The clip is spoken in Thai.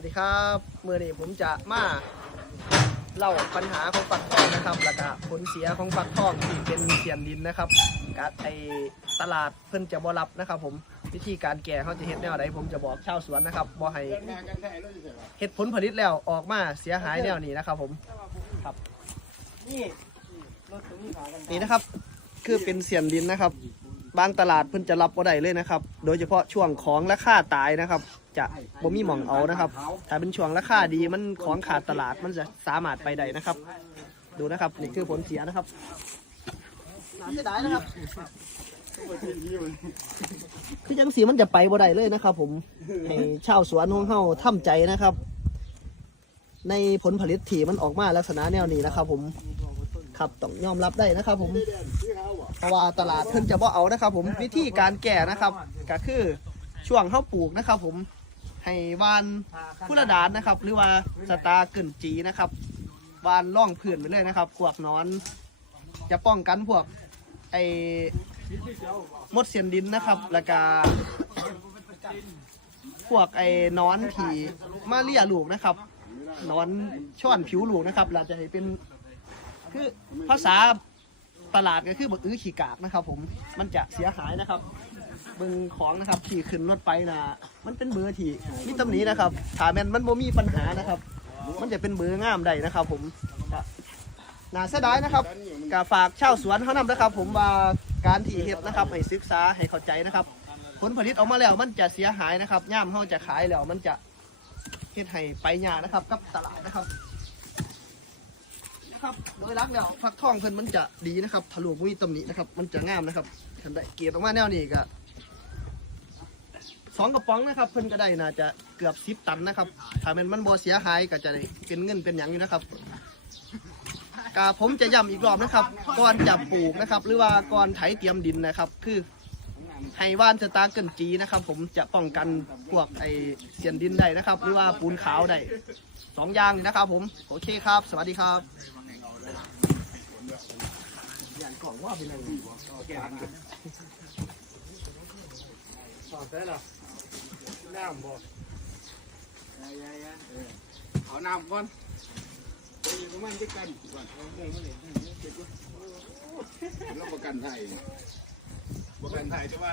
วัสดีครับเมื่อนี้ผมจะมาเล่าปัญหาของฝักทองนะครับแล้วก็ผลเสียของฝักทองที่เป็นเสียนดินนะครับการไอตลาดเพิ่นจะบ่รับนะครับ ผมวิธีการแก่เขาจะเฮ็ดแนวใดผมจะบอกชาวสวนนะครับบ่ให้เฮ็ดผลผลิตแล้วออกมาเสียหายแนวนี้นะครับ ผมครับนี่รถตรงนี้ขากันนี่นะครับ คือเป็นเสียนดินนะครับ บางตลาดเพิ่นจะรับบ่ได้เลยนะครับ โดยเฉพาะช่วงของราคาตายนะครับ จะบ่มีหม่องเอานะครับ ถ้าเป็นช่วงราคาดีมันของขาดตลาดมันจะสามารถไปได้นะครับ ดูนะครับนี่คือผลเสียนะครับน่าเสียดายนะครับคือจังสีมันจะไปบ่ได้เลยนะครับ ผมให้ชาวสวนของเฮาทำใจนะครับ ในผลผลิตที่มันออกมาลักษณะแนวนี้นะครับ ผมครับต้องยอมรับได้นะครับ ผมเพราะว่าตลาดเพิ่นจะบ่เอานะครับ ผมวิธีการแก่นะครับ ก็คือช่วงเขาปลูกนะครับ ผม ให้วานพุระดานนะครับ หรือว่าสตาร์กึ่นจีนะครับวานล่องพื้นไปเลยนะครับพวกนอน จะป้องกันพวกไอ้มดเสียนดินนะครับแล้วก็พวกไอ้นอนที่มาเลียลูกนะครับนอนช่อนผิวลูกนะครับเราจะให้เป็นคือภาษาตลาดก็คือบักอื้อขี่กากนะครับ ผมมันจะเสียหายนะครับ เบิ่งของนะครับขี่ขึ้นรถไปนะมันเป็นเบอร์ที่มีตำหนินะครับถ้าแมนมันบ่มีปัญหานะครับ มันจะเป็นเบอร์งามได้นะครับ ผมก็น่าเสียดายนะครับก็ฝากชาวสวนเขานำนะครับ ผมว่าการที่เฮ็ดนะครับให้ศึกษาให้เข้าใจนะครับ ผลผลิตออกมาแล้วมันจะเสียหายนะครับย่ามเขาจะขายแล้วมันจะเฮ็ดให้ไปยากนะครับ กับตลาดนะครับครับโดยรักแล้วฟักทองเพิ่นมันจะดีนะครับทะลุมุ้ยตำหนินะครับ มันจะงามนะครับคันได้เกียรออกมาแนวนี้ก็ สองกระป๋องนะครับเพิ่นก็ได้น่าจะเกือบสิบตันนะครับถ้ามันมันบ่เสียหายก็จะได้เป็นเงินเป็นหยังอยู่นะครับกาผมจะย้ำอีกรอบนะครับก่อนจะปลูกนะครับ หรือว่าก่อนไถเตรียมดินนะครับ คือไฮว่านสตาร์เกินจีนะครับ ผมจะป้องกันพวกไอเสียนดินได้นะครับ หรือว่าปูนขาวได้สองอย่างนะครับ ผมโอเคครับ สวัสดีครับอย่างกล่องว่าเป็นอะไรแกนสอได้หรอ น้ำบ่เอาน้ำก่อนไปอยู่กับมันด้วยกันก่อนรับประกันไทยประกันไทยแต่ว่า